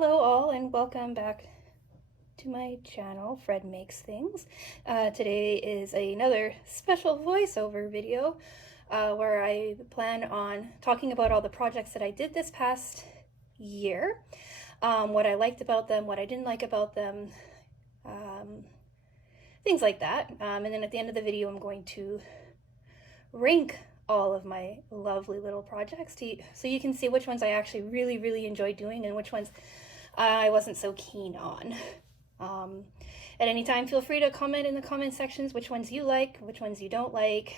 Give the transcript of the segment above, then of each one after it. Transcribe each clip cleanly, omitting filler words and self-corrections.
Hello all and welcome back to my channel, Fred Makes Things. Today is another special voiceover video where I plan on talking about all the projects that I did this past year, what I liked about them, what I didn't like about them, things like that. And then at the end of the video I'm going to rank all of my lovely little projects so you can see which ones I actually really enjoyed doing and which ones I wasn't so keen on. At any time, feel free to comment in the comment sections which ones you like, which ones you don't like,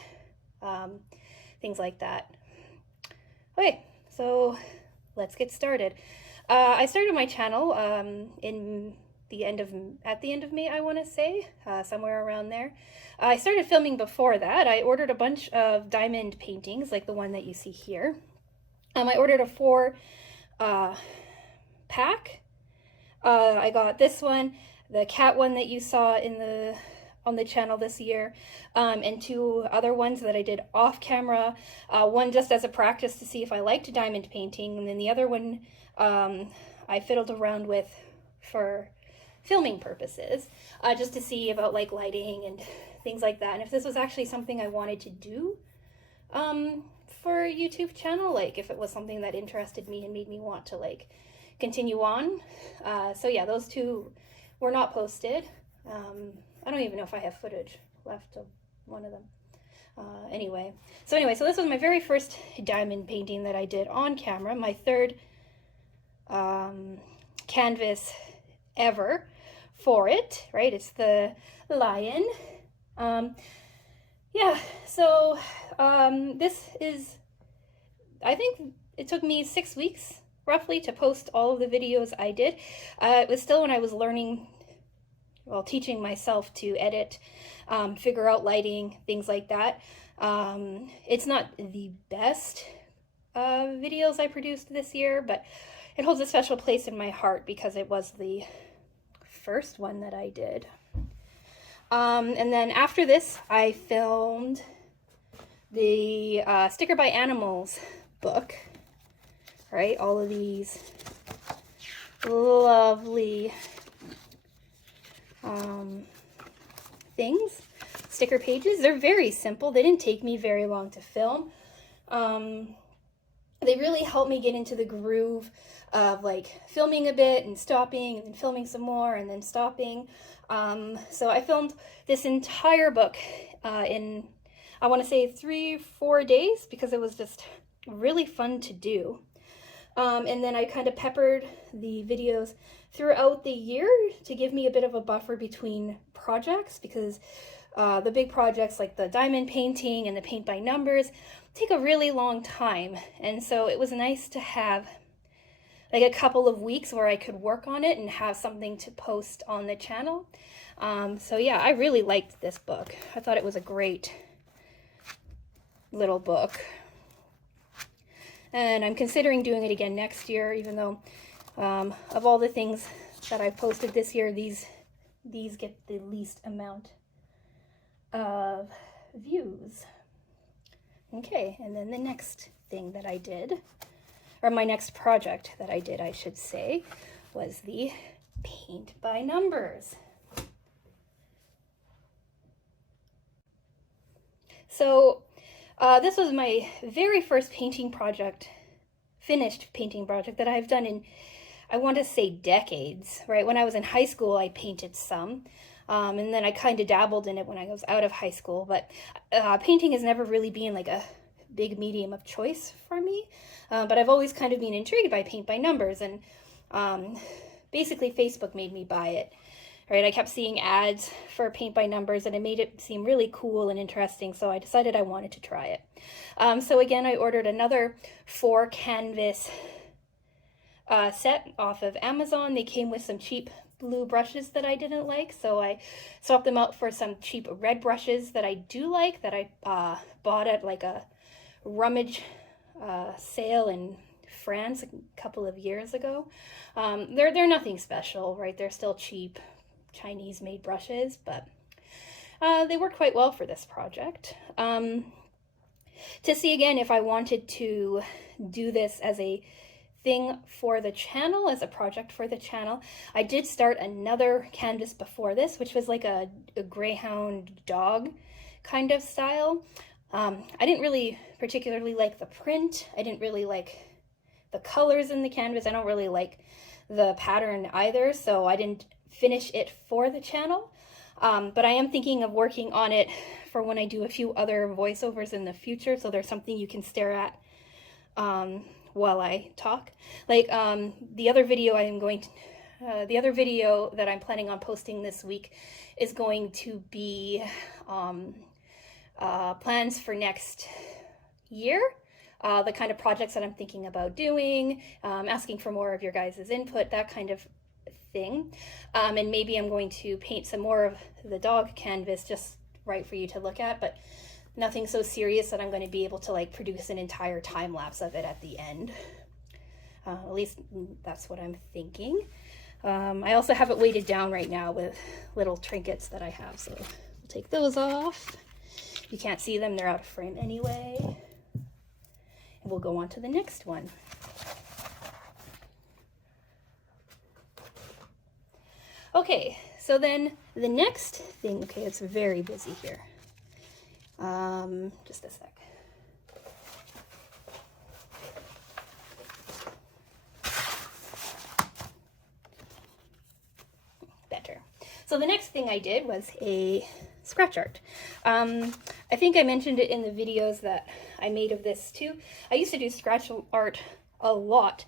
things like that. Okay, so let's get started. I started my channel at the end of May, I want to say, somewhere around there. I started filming before that. I ordered a bunch of diamond paintings, like the one that you see here. I ordered a 4 pack. I got this one, the cat one that you saw on the channel this year, and 2 other ones that I did off camera. One just as a practice to see if I liked diamond painting, and then the other one I fiddled around with for filming purposes, just to see about like lighting and things like that, and if this was actually something I wanted to do for a YouTube channel, like if it was something that interested me and made me want to like continue on. So yeah, those 2 were not posted. I don't even know if I have footage left of one of them. Anyway, so this was my very first diamond painting that I did on camera, my 3rd canvas ever for it, right? It's the lion. Yeah, so this is, I think it took me 6 weeks roughly to post all of the videos I did. It was still when I was learning, well, teaching myself to edit, figure out lighting, things like that. It's not the best videos I produced this year, but it holds a special place in my heart because it was the first one that I did. And then after this, I filmed the Sticker by Animals book, right? All of these lovely things, sticker pages. They're very simple. They didn't take me very long to film. They really helped me get into the groove of like filming a bit and stopping and then filming some more and then stopping. So I filmed this entire book in, I want to say 3-4 days, because it was just really fun to do. And then I kind of peppered the videos throughout the year to give me a bit of a buffer between projects, because the big projects like the diamond painting and the paint by numbers take a really long time. And so it was nice to have like a couple of weeks where I could work on it and have something to post on the channel. So yeah, I really liked this book. I thought it was a great little book. And I'm considering doing it again next year, even though of all the things that I've posted this year, these get the least amount of views. Okay, and then the next thing that I did, or my next project that I did, I should say, was the paint by numbers. So this was my very first painting project, finished painting project that I've done in, I want to say, decades, right? When I was in high school, I painted some, and then I kind of dabbled in it when I was out of high school, but painting has never really been like a big medium of choice for me, but I've always kind of been intrigued by paint by numbers, and basically Facebook made me buy it. Right, I kept seeing ads for paint by numbers and it made it seem really cool and interesting, so I decided I wanted to try it. So again, I ordered another 4 canvas set off of Amazon. They came with some cheap blue brushes that I didn't like, so I swapped them out for some cheap red brushes that I do like, that I bought at like a rummage sale in France a couple of years ago. They're nothing special, right? They're still cheap Chinese made brushes, but they work quite well for this project. To see again if I wanted to do this as a thing for the channel, as a project for the channel. I did start another canvas before this, which was like a greyhound dog kind of style. I didn't really particularly like the print. I didn't really like the colors in the canvas. I don't really like the pattern either, so I didn't finish it for the channel. But I am thinking of working on it for when I do a few other voiceovers in the future, so there's something you can stare at while I talk. Like the other video that I'm planning on posting this week is going to be plans for next year. The kind of projects that I'm thinking about doing, asking for more of your guys' input, that kind of thing. And maybe I'm going to paint some more of the dog canvas just right for you to look at, but nothing so serious that I'm going to be able to like produce an entire time lapse of it at the end. At least that's what I'm thinking. I also have it weighted down right now with little trinkets that I have, so we'll take those off. You can't see them, they're out of frame anyway. And we'll go on to the next one. Okay, so then the next thing, okay, it's very busy here. Just a sec. Better. So the next thing I did was a scratch art. I think I mentioned it in the videos that I made of this too. I used to do scratch art a lot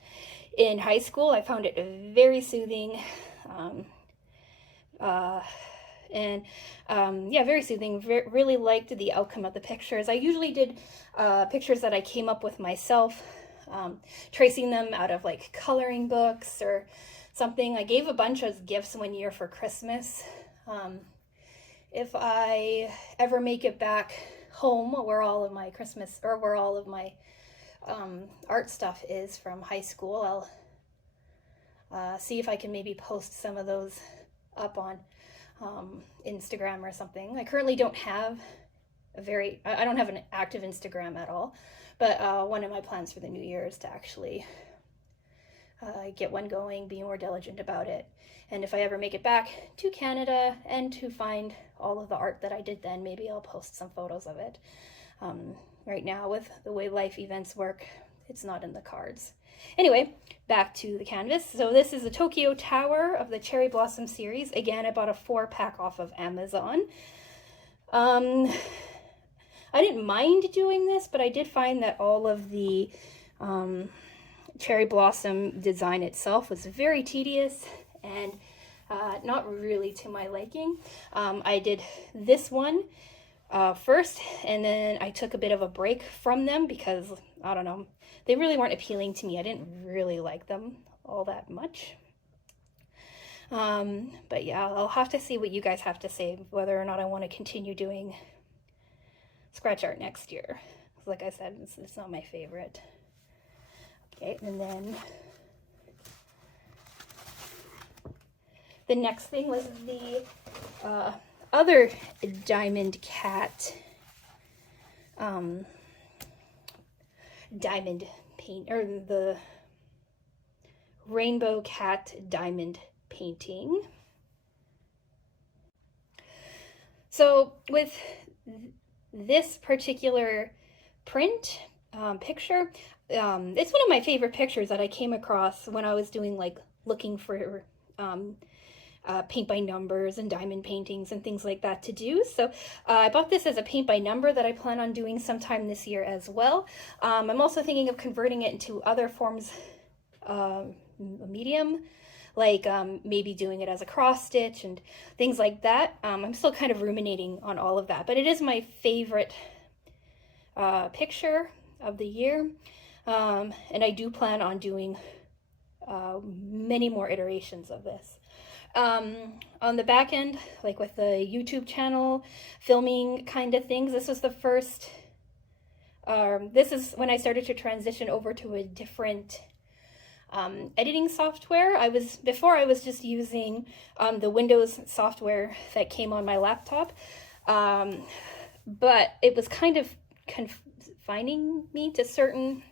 in high school. I found it very soothing. Yeah, very soothing. Really liked the outcome of the pictures. I usually did pictures that I came up with myself, tracing them out of like coloring books or something. I gave a bunch as gifts one year for Christmas. If I ever make it back home where all of my Christmas, or where all of my art stuff is from high school, I'll see if I can maybe post some of those up on Instagram or something. I currently don't have I don't have an active Instagram at all, but one of my plans for the new year is to actually get one going, be more diligent about it. And if I ever make it back to Canada and to find all of the art that I did then, maybe I'll post some photos of it. Right now, with the way life events work, it's not in the cards. Anyway, back to the canvas. So this is the Tokyo Tower of the Cherry Blossom series. Again, I bought a 4-pack off of Amazon. I didn't mind doing this, but I did find that all of the cherry blossom design itself was very tedious and not really to my liking. I did this one first, and then I took a bit of a break from them because, I don't know, they really weren't appealing to me. I didn't really like them all that much. But yeah, I'll have to see what you guys have to say, whether or not I want to continue doing scratch art next year. Like I said, it's not my favorite. Okay, and then the next thing was the other diamond cat diamond paint, or the rainbow cat diamond painting. So with this particular print picture, it's one of my favorite pictures that I came across when I was doing, like, looking for paint by numbers and diamond paintings and things like that to do. So I bought this as a paint by number that I plan on doing sometime this year as well. I'm also thinking of converting it into other forms of medium, like maybe doing it as a cross stitch and things like that. I'm still kind of ruminating on all of that, but it is my favorite picture of the year. And I do plan on doing many more iterations of this. On the back end, like with the YouTube channel, filming kind of things, this was the first, this is when I started to transition over to a different editing software. Before I was just using the Windows software that came on my laptop, but it was kind of confining me to certain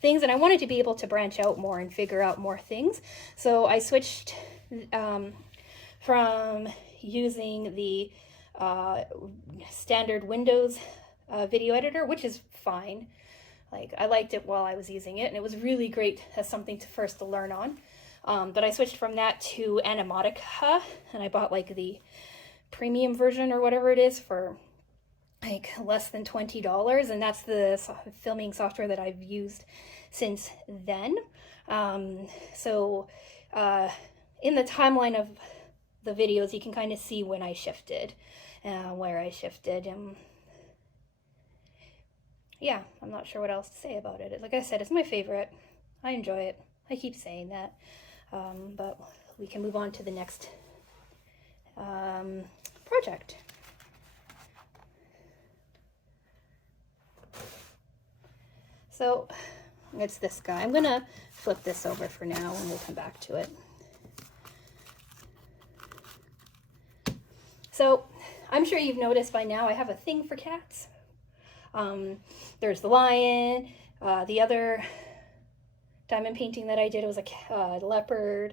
things, and I wanted to be able to branch out more and figure out more things. So I switched from using the standard Windows video editor, which is fine. Like, I liked it while I was using it, and it was really great as something to learn on. But I switched from that to Animatica, and I bought like the premium version or whatever it is for like less than $20, and that's the filming software that I've used since then. So in the timeline of the videos, you can kind of see when I shifted, where I shifted. Yeah, I'm not sure what else to say about it. Like I said, it's my favorite. I enjoy it. I keep saying that. But we can move on to the next project. So it's this guy. I'm gonna flip this over for now and we'll come back to it. So I'm sure you've noticed by now I have a thing for cats. There's the lion, the other diamond painting that I did was a leopard.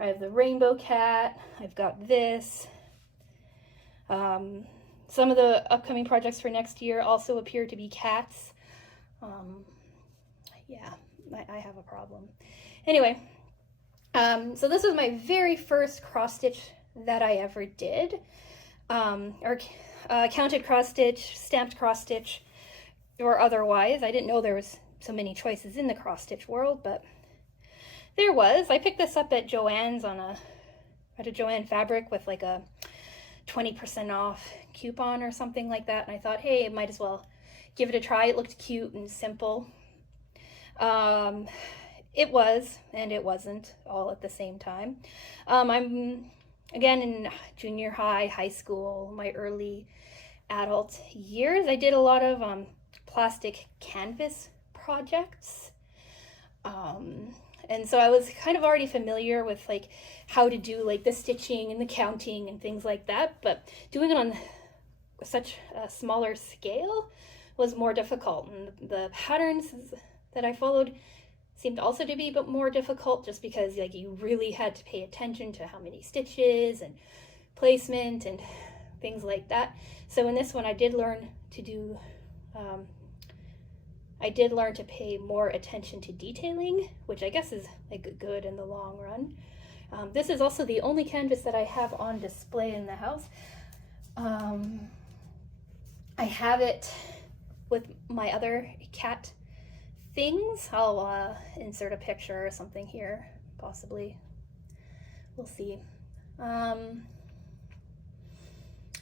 I have the rainbow cat. I've got this. Some of the upcoming projects for next year also appear to be cats. Yeah, I have a problem. Anyway, so this was my very first cross stitch that I ever did. Counted cross stitch, stamped cross stitch, or otherwise. I didn't know there was so many choices in the cross stitch world, but there was. I picked this up at Joann's at a Joann fabric with like a 20% off coupon or something like that, and I thought, hey, I might as well give it a try. It looked cute and simple. It was, and it wasn't, all at the same time. I'm again in junior high, high school, my early adult years. I did a lot of plastic canvas projects. And so I was kind of already familiar with like how to do like the stitching and the counting and things like that, but doing it on such a smaller scale was more difficult, and the patterns that I followed seemed also to be but more difficult, just because like you really had to pay attention to how many stitches and placement and things like that. So in this one I did learn to do pay more attention to detailing, which I guess is like good in the long run. This is also the only canvas that I have on display in the house. I have it with my other cat things. I'll insert a picture or something here, possibly. We'll see.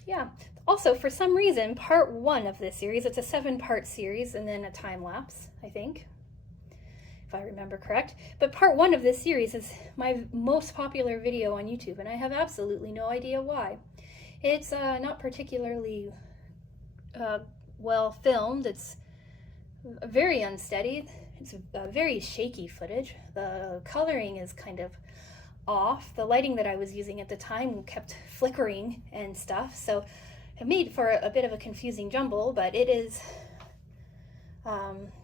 Yeah. Also, for some reason, part 1 of this series, it's a 7-part series and then a time lapse, I think, if I remember correct. But part 1 of this series is my most popular video on YouTube, and I have absolutely no idea why. It's not particularly well filmed. It's very unsteady. It's very shaky footage. The coloring is kind of off. The lighting that I was using at the time kept flickering and stuff, so it made for a bit of a confusing jumble, but it is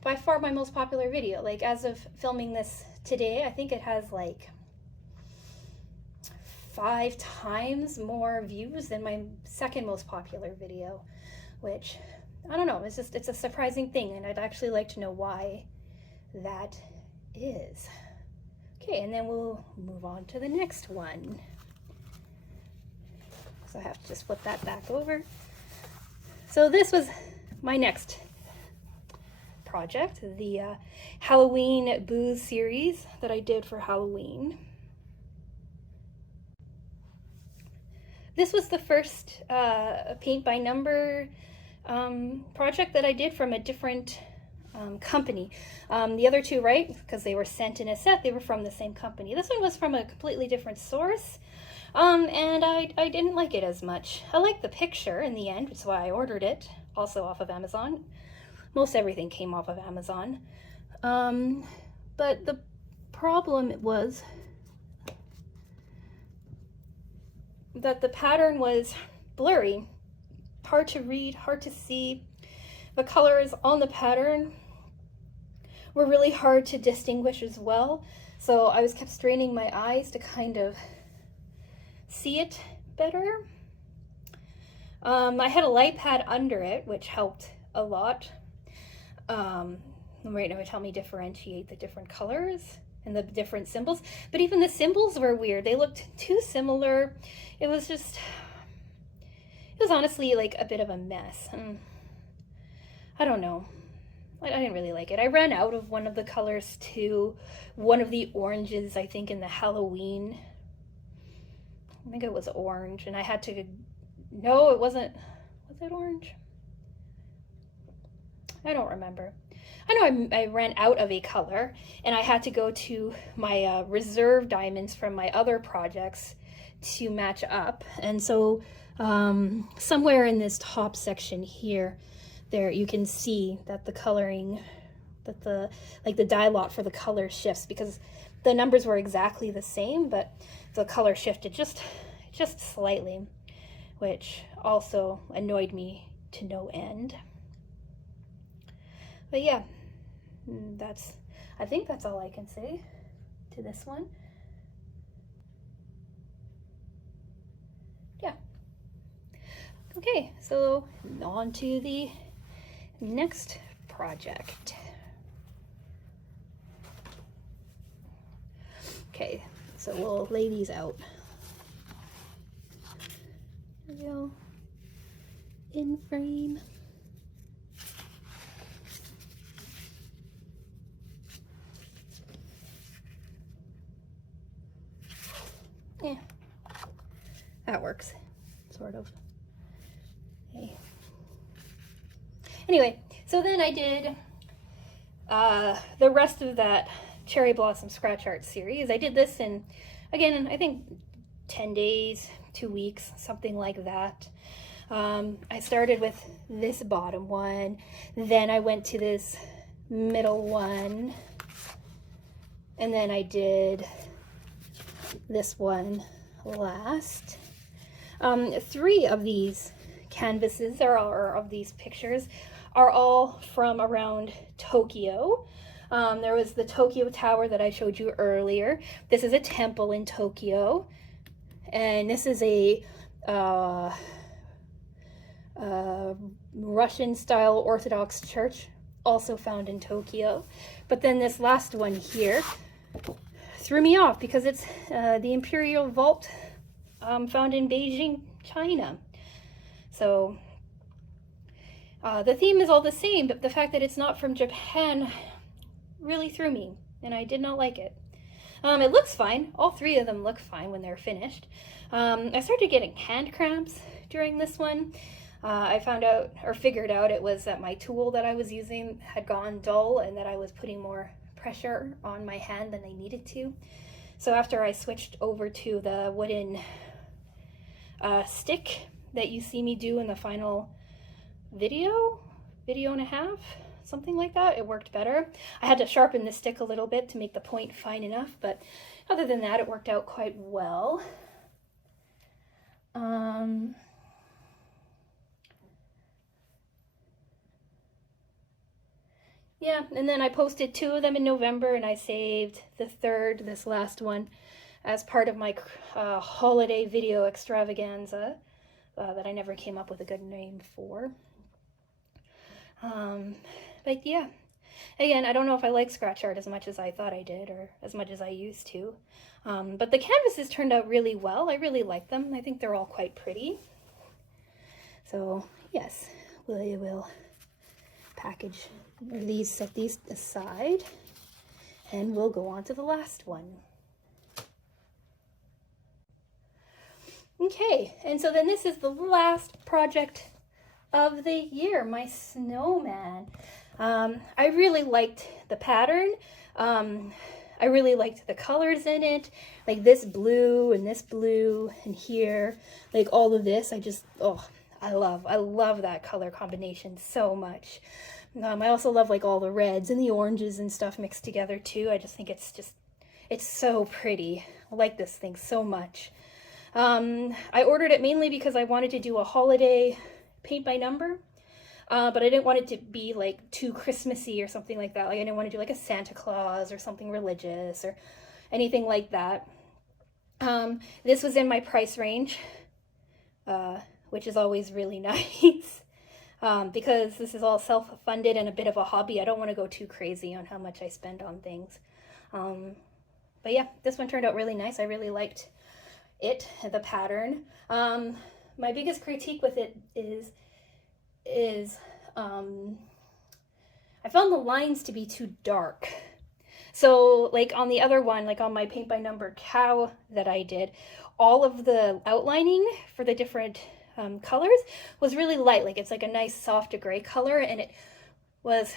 by far my most popular video. Like, as of filming this today, I think it has like 5 times more views than my second most popular video, which, I don't know, it's a surprising thing, and I'd actually like to know why that is. Okay, and then we'll move on to the next one. So I have to just flip that back over. So this was my next project, the Halloween booze series that I did for Halloween. This was the first paint by number project that I did from a different company. The other two, right, because they were sent in a set, they were from the same company. This one was from a completely different source, and I didn't like it as much. I liked the picture in the end, which is why I ordered it, also off of Amazon. Most everything came off of Amazon. But the problem was that the pattern was blurry, hard to read, hard to see. The colors on the pattern were really hard to distinguish as well. So I was kept straining my eyes to kind of see it better. I had a light pad under it, which helped a lot. Right now it helped me differentiate the different colors and the different symbols. But even the symbols were weird. They looked too similar. It was honestly like a bit of a mess. I don't know. I didn't really like it. I ran out of one of the colors too. One of the oranges, I think, in the Halloween. I think it was orange, and I had to... No, it wasn't. Was it orange? I don't remember. I know I ran out of a color, and I had to go to my reserve diamonds from my other projects to match up. And so somewhere in this top section here, there you can see that the coloring, that the dye lot for the color shifts, because the numbers were exactly the same, but the color shifted just slightly, which also annoyed me to no end. But yeah, I think that's all I can say to this one. Yeah. Okay, so on to the next project. Okay, so we'll lay these out. There we go. In frame. Yeah, that works, sort of. Okay. Anyway, so then I did the rest of that Cherry Blossom Scratch Art series. I did this in, again, I think 10 days, 2 weeks, something like that. I started with this bottom one, then I went to this middle one, and then I did this one last. 3 of these canvases or of these pictures are all from around Tokyo. There was the Tokyo Tower that I showed you earlier. This is a temple in Tokyo, and this is a Russian style Orthodox church, also found in Tokyo. But then this last one here threw me off because it's the Imperial Vault found in Beijing, China. So the theme is all the same, but the fact that it's not from Japan really threw me, and I did not like it. It looks fine. All 3 of them look fine when they're finished. I started getting hand cramps during this one. I figured out it was that my tool that I was using had gone dull and that I was putting more pressure on my hand than I needed to. So after I switched over to the wooden stick that you see me do in the final video and a half, something like that, it worked better. I had to sharpen the stick a little bit to make the point fine enough, but other than that, it worked out quite well. Yeah, and then I posted 2 of them in November, and I saved the 3rd, this last one, as part of my holiday video extravaganza that I never came up with a good name for. But yeah, again, I don't know if I like scratch art as much as I thought I did, or as much as I used to. But the canvases turned out really well. I really like them. I think they're all quite pretty. So yes, we will package these, set these aside, and we'll go on to the last one. Okay, and so then this is the last project of the year, my snowman. I really liked the pattern. I really liked the colors in it, like this blue and here, like all of this. I love that color combination so much. I also love like all the reds and the oranges and stuff mixed together too. I just think it's so pretty. I like this thing so much. I ordered it mainly because I wanted to do a holiday paint by number. but I didn't want it to be like too Christmassy or something like that. Like I didn't want to do like a Santa Claus or something religious or anything like that. This was in my price range, which is always really nice. Because this is all self-funded and a bit of a hobby. I don't want to go too crazy on how much I spend on things. But yeah, this one turned out really nice. I really liked it, the pattern. My biggest critique with it is I found the lines to be too dark. So like on the other one, like on my paint by number cow that I did, all of the outlining for the different colors was really light. Like it's like a nice soft gray color, and it was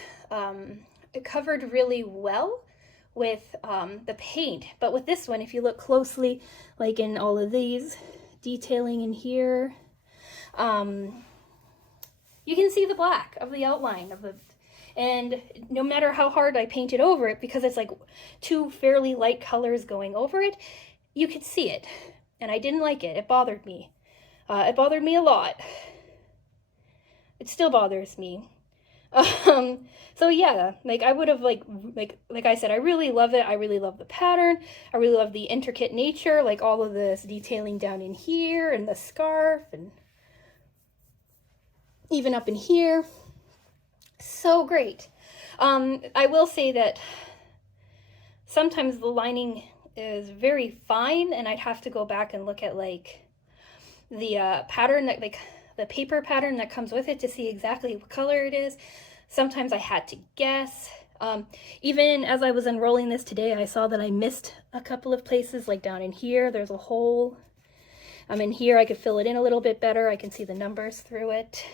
it covered really well with the paint. But with this one, if you look closely, like in all of these detailing in here, you can see the black of the outline of the, and no matter how hard I painted over it, because it's like two fairly light colors going over it, you could see it, and I didn't like it. It bothered me. It bothered me a lot. It still bothers me. So yeah, like I would have like I said, I really love it. I really love the pattern. I really love the intricate nature, like all of this detailing down in here and the scarf and even up in here. So great. I will say that sometimes the lining is very fine, and I'd have to go back and look at like the pattern, that like the paper pattern that comes with it, to see exactly what color it is. Sometimes I had to guess. Even as I was unrolling this today, I saw that I missed a couple of places, like down in here there's a hole. In here I could fill it in a little bit better. I can see the numbers through it,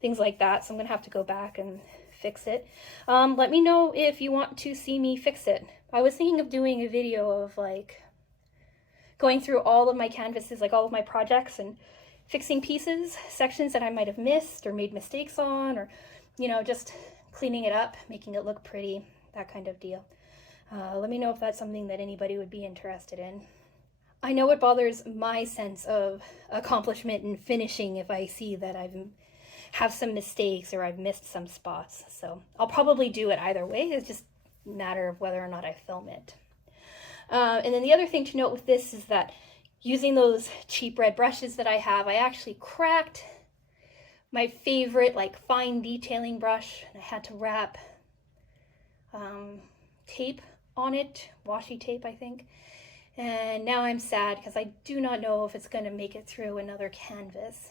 things like that. So I'm gonna have to go back and fix it. Let me know if you want to see me fix it. I was thinking of doing a video of like going through all of my canvases, like all of my projects, and fixing pieces, sections that I might have missed or made mistakes on, or, you know, just cleaning it up, making it look pretty, that kind of deal. Let me know if that's something that anybody would be interested in. I know it bothers my sense of accomplishment and finishing if I see that have some mistakes or I've missed some spots. So I'll probably do it either way. It's just a matter of whether or not I film it. And then the other thing to note with this is that using those cheap red brushes that I have, I actually cracked my favorite like fine detailing brush, and I had to wrap tape on it, washi tape I think. And now I'm sad because I do not know if it's going to make it through another canvas,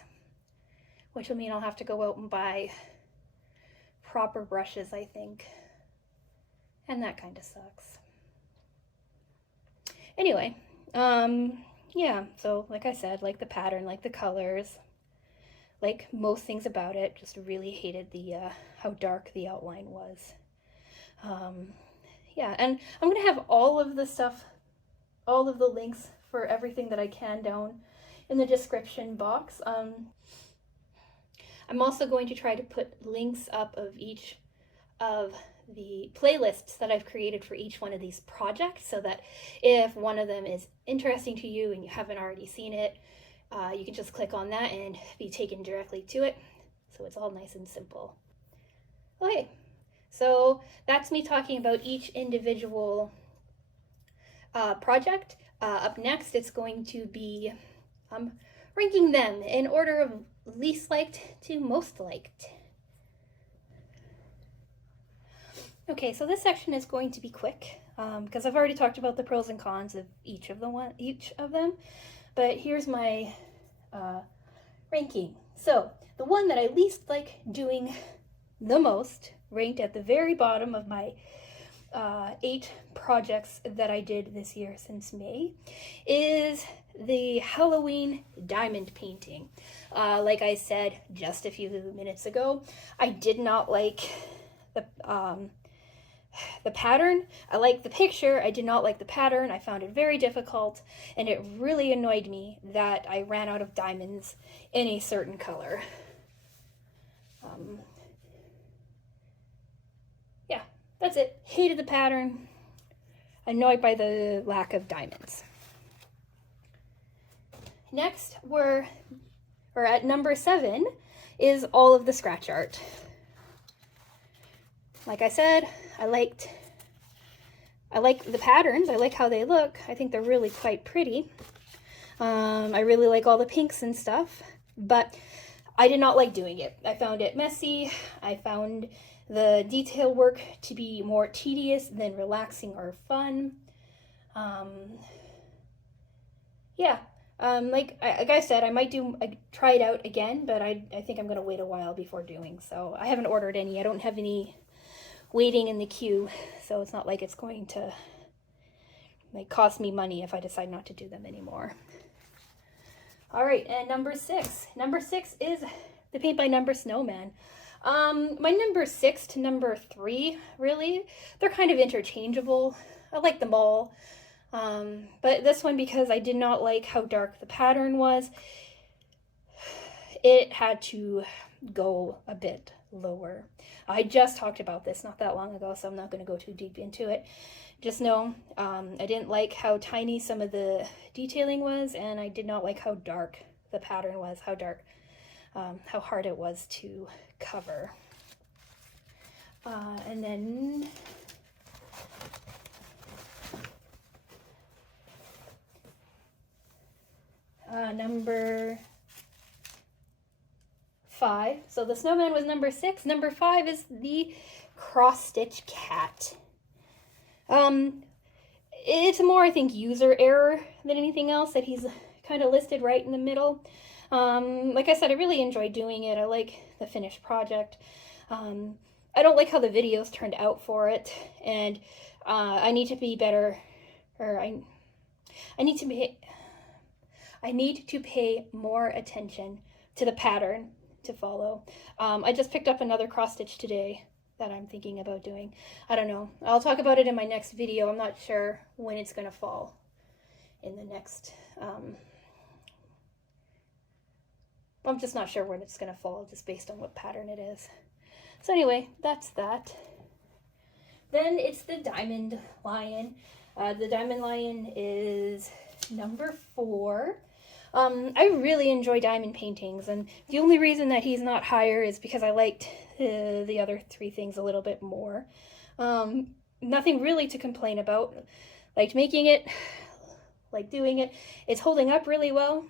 which will mean I'll have to go out and buy proper brushes, I think. And that kind of sucks. Anyway, yeah, so like I said, like the pattern, like the colors, like most things about it, just really hated the how dark the outline was. Yeah, and I'm gonna have all of the stuff, all of the links for everything that I can down in the description box. I'm also going to try to put links up of each of the playlists that I've created for each one of these projects, so that if one of them is interesting to you and you haven't already seen it, you can just click on that and be taken directly to it. So it's all nice and simple. Okay, so that's me talking about each individual project. Up next, it's going to be ranking them in order of least liked to most liked. Okay, so this section is going to be quick because I've already talked about the pros and cons of each of them. But here's my ranking. So the one that I least like doing the most, ranked at the very bottom of my 8 projects that I did this year since May, is the Halloween diamond painting. Like I said just a few minutes ago, I did not like the pattern. I liked the picture, I did not like the pattern. I found it very difficult, and it really annoyed me that I ran out of diamonds in a certain color. Yeah, that's it. Hated the pattern, annoyed by the lack of diamonds. Next were or at number 7, is all of the scratch art. Like I said, I like the patterns. I like how they look. I think they're really quite pretty. I really like all the pinks and stuff, but I did not like doing it. I found it messy. I found the detail work to be more tedious than relaxing or fun. Yeah, like I said, I might try it out again, but I think I'm gonna wait a while before doing so. I haven't ordered any. I don't have any waiting in the queue, so it's not like it's going to like cost me money if I decide not to do them anymore. All right, and number 6. Number 6 is the Paint by Number Snowman. My number 6 to number 3, really, they're kind of interchangeable. I like them all. But this one, because I did not like how dark the pattern was, it had to go a bit lower. I just talked about this not that long ago, so I'm not going to go too deep into it. Just know I didn't like how tiny some of the detailing was, and I did not like how dark the pattern was, how hard it was to cover. And then number 5. So the snowman was number 6. Number 5 is the cross-stitch cat. It's more, I think, user error than anything else that he's kind of listed right in the middle. Like I said, I really enjoyed doing it. I like the finished project. I don't like how the videos turned out for it, and I need to be better, or I need to pay more attention to the pattern to follow. I just picked up another cross stitch today that I'm thinking about doing. I don't know. I'll talk about it in my next video. I'm not sure when it's going to fall in the next, I'm just not sure when it's going to fall, just based on what pattern it is. So anyway, that's that. Then it's the Diamond Lion. The Diamond Lion is number 4. I really enjoy diamond paintings, and the only reason that he's not higher is because I liked the other 3 things a little bit more. Nothing really to complain about. Liked making it, like doing it. It's holding up really well.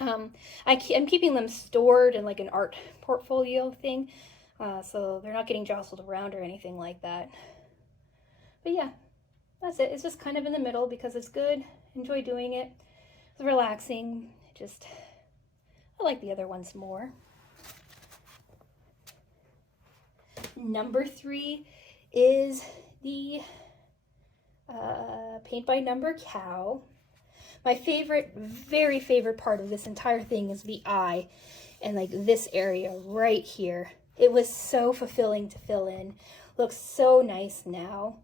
I'm keeping them stored in like an art portfolio thing, so they're not getting jostled around or anything like that. But yeah, that's it. It's just kind of in the middle because it's good. Enjoy doing it. It's relaxing. I like the other ones more. Number 3 is the Paint by Number cow. My favorite, very favorite part of this entire thing is the eye and like this area right here. It was so fulfilling to fill in. Looks so nice now.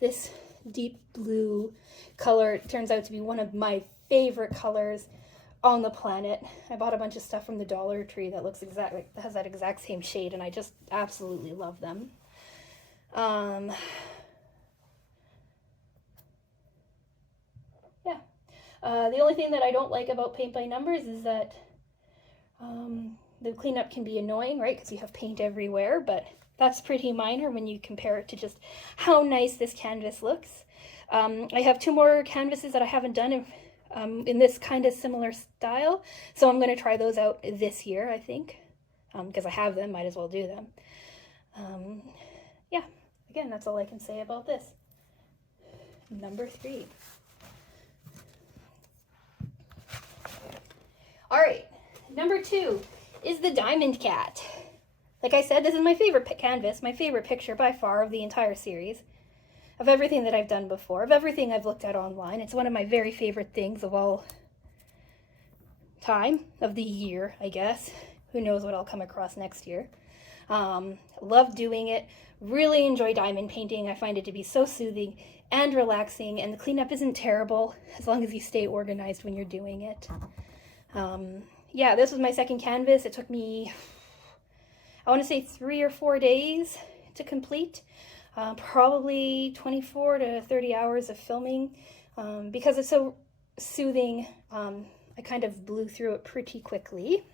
This deep blue color turns out to be one of my favorite colors on the planet. I bought a bunch of stuff from the Dollar Tree that has that exact same shade, and I just absolutely love them. Yeah. The only thing that I don't like about Paint by Numbers is that the cleanup can be annoying, right? Because you have paint everywhere, but that's pretty minor when you compare it to just how nice this canvas looks. I have 2 more canvases that I haven't done in this kind of similar style, so I'm going to try those out this year, I think, because I have them, might as well do them. Yeah, again, that's all I can say about this. Number 3. All right, number 2 is the Diamond Cat. Like I said, this is my favorite canvas, my favorite picture by far of the entire series, of everything that I've done before, of everything I've looked at online. It's one of my very favorite things of all time, of the year, I guess. Who knows what I'll come across next year. Love doing it. Really enjoy diamond painting. I find it to be so soothing and relaxing, and the cleanup isn't terrible as long as you stay organized when you're doing it. Yeah, this was my second canvas. It took me, I want to say 3 or 4 days to complete. Probably 24 to 30 hours of filming. Because it's so soothing, I I kind of blew through it pretty quickly.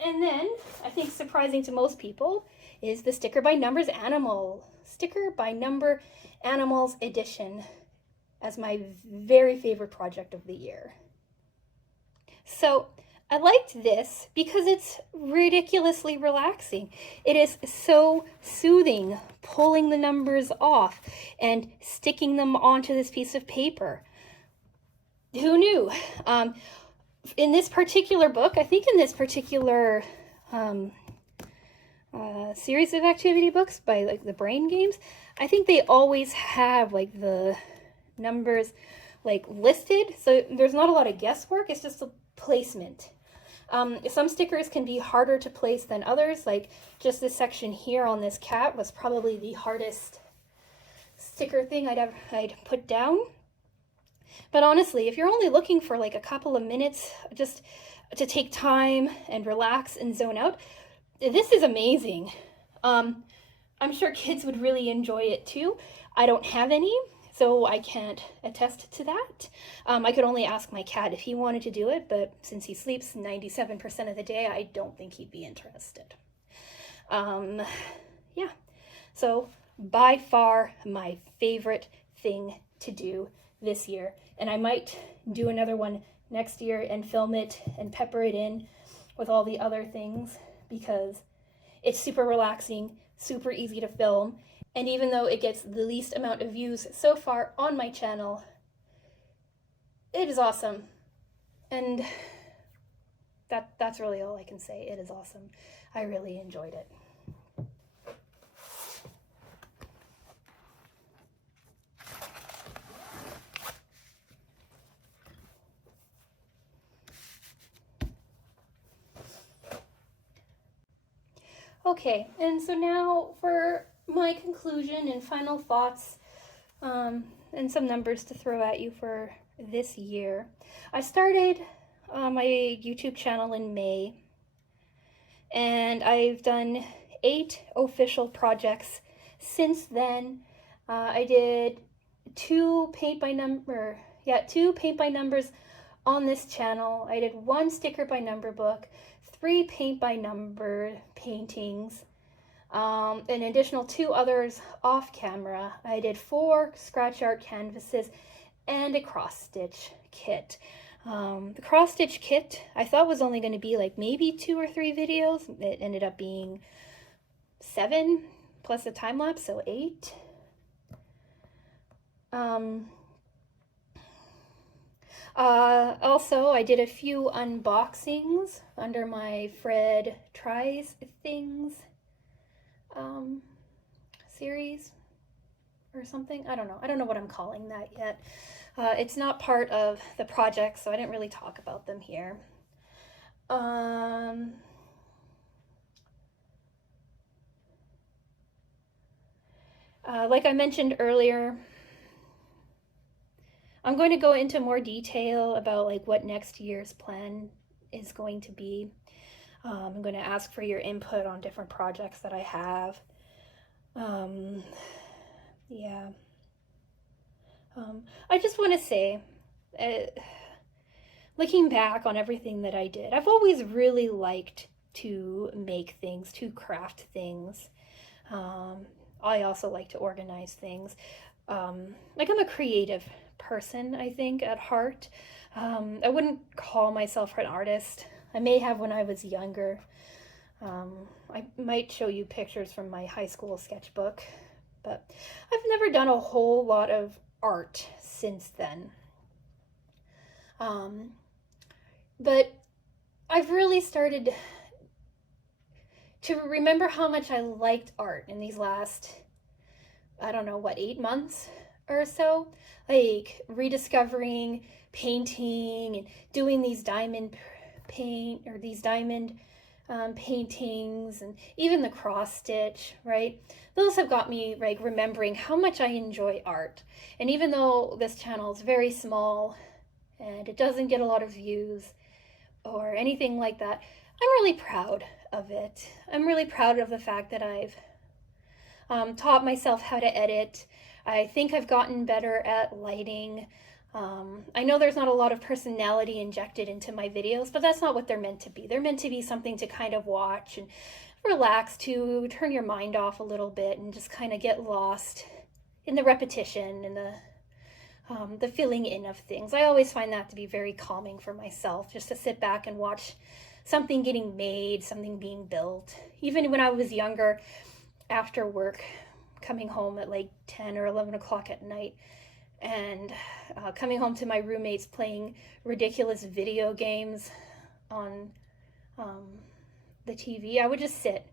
And then, I think surprising to most people, is the Sticker by Numbers Sticker by Number Animals edition as my very favorite project of the year. So, I liked this because it's ridiculously relaxing. It is so soothing, pulling the numbers off and sticking them onto this piece of paper. Who knew? In this particular book, I think in this particular series of activity books by like the Brain Games, I think they always have like the numbers like listed, so there's not a lot of guesswork. It's just a placement. Some stickers can be harder to place than others, like just this section here on this cat was probably the hardest sticker thing I'd put down. But honestly, if you're only looking for like a couple of minutes just to take time and relax and zone out, this is amazing. I'm sure kids would really enjoy it too. I don't have any, so I can't attest to that. I could only ask my cat if he wanted to do it, but since he sleeps 97% of the day, I don't think he'd be interested. Yeah, so by far my favorite thing to do this year. And I might do another one next year and film it and pepper it in with all the other things because it's super relaxing, super easy to film. And even though it gets the least amount of views so far on my channel, it is awesome. And that's really all I can say. It is awesome. I really enjoyed it. Okay, and so now for my conclusion and final thoughts, and some numbers to throw at you for this year. I started my YouTube channel in May, and I've done 8 official projects since then. I did 2 paint by numbers on this channel. I did 1 sticker by number book, 3 paint by number paintings, an additional 2 others off camera. I did 4 scratch art canvases and a cross stitch kit. The cross stitch kit I thought was only going to be like maybe 2 or 3 videos. It ended up being 7 plus a time lapse, so 8. Also, I did a few unboxings under my Fred Tries Things series or something. I don't know what I'm calling that yet. It's not part of the project, so I didn't really talk about them here. Like I mentioned earlier, I'm going to go into more detail about like what next year's plan is going to be. I'm going to ask for your input on different projects that I have. Yeah. I just want to say, looking back on everything that I did, I've always really liked to make things, to craft things. I also like to organize things. Like I'm a creative person, I think, at heart. I wouldn't call myself an artist. I may have when I was younger. I might show you pictures from my high school sketchbook, but I've never done a whole lot of art since then. But I've really started to remember how much I liked art in these last, I don't know, 8 months or so. Like rediscovering painting and doing these diamond paintings and even the cross stitch, right? Those have got me like remembering how much I enjoy art. And even though this channel is very small and it doesn't get a lot of views or anything like that, I'm really proud of it. I'm really proud of the fact that I've taught myself how to edit. I think I've gotten better at lighting. I know there's not a lot of personality injected into my videos, but that's not what they're meant to be. They're meant to be something to kind of watch and relax to, turn your mind off a little bit and just kind of get lost in the repetition and the filling in of things. I always find that to be very calming for myself, just to sit back and watch something getting made, something being built. Even when I was younger, after work, coming home at like 10 or 11 o'clock at night, and coming home to my roommates playing ridiculous video games on the TV, I would just sit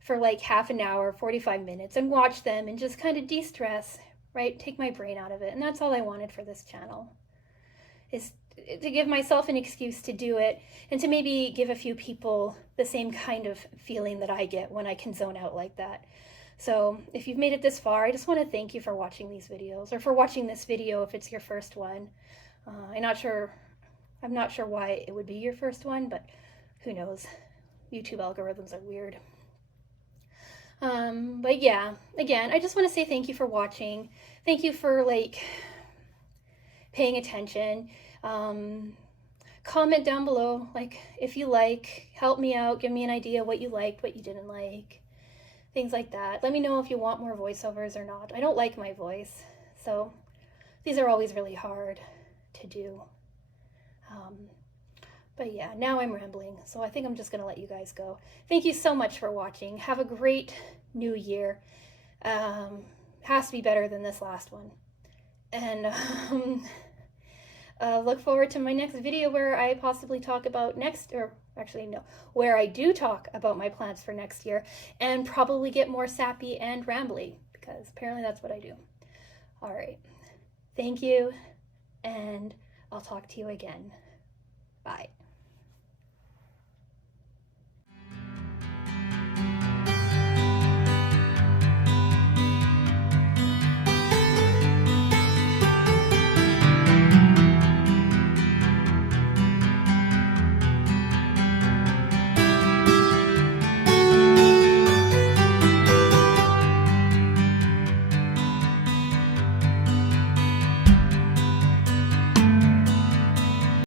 for like half an hour, 45 minutes, and watch them and just kind of de-stress, right? Take my brain out of it. And that's all I wanted for this channel, is to give myself an excuse to do it and to maybe give a few people the same kind of feeling that I get when I can zone out like that. So if you've made it this far, I just want to thank you for watching these videos, or for watching this video if it's your first one. I'm not sure why it would be your first one, but who knows? YouTube algorithms are weird. But yeah, again, I just want to say thank you for watching. Thank you for paying attention. Comment down below, if you help me out, give me an idea what you liked, what you didn't like, things like that. Let me know if you want more voiceovers or not. I don't like my voice, so these are always really hard to do. But yeah, now I'm rambling, so I think I'm just gonna let you guys go. Thank you so much for watching. Have a great new year. Has to be better than this last one. And look forward to my next video where I possibly talk about where I do talk about my plans for next year, and probably get more sappy and rambly, because apparently that's what I do. All right. Thank you, and I'll talk to you again. Bye.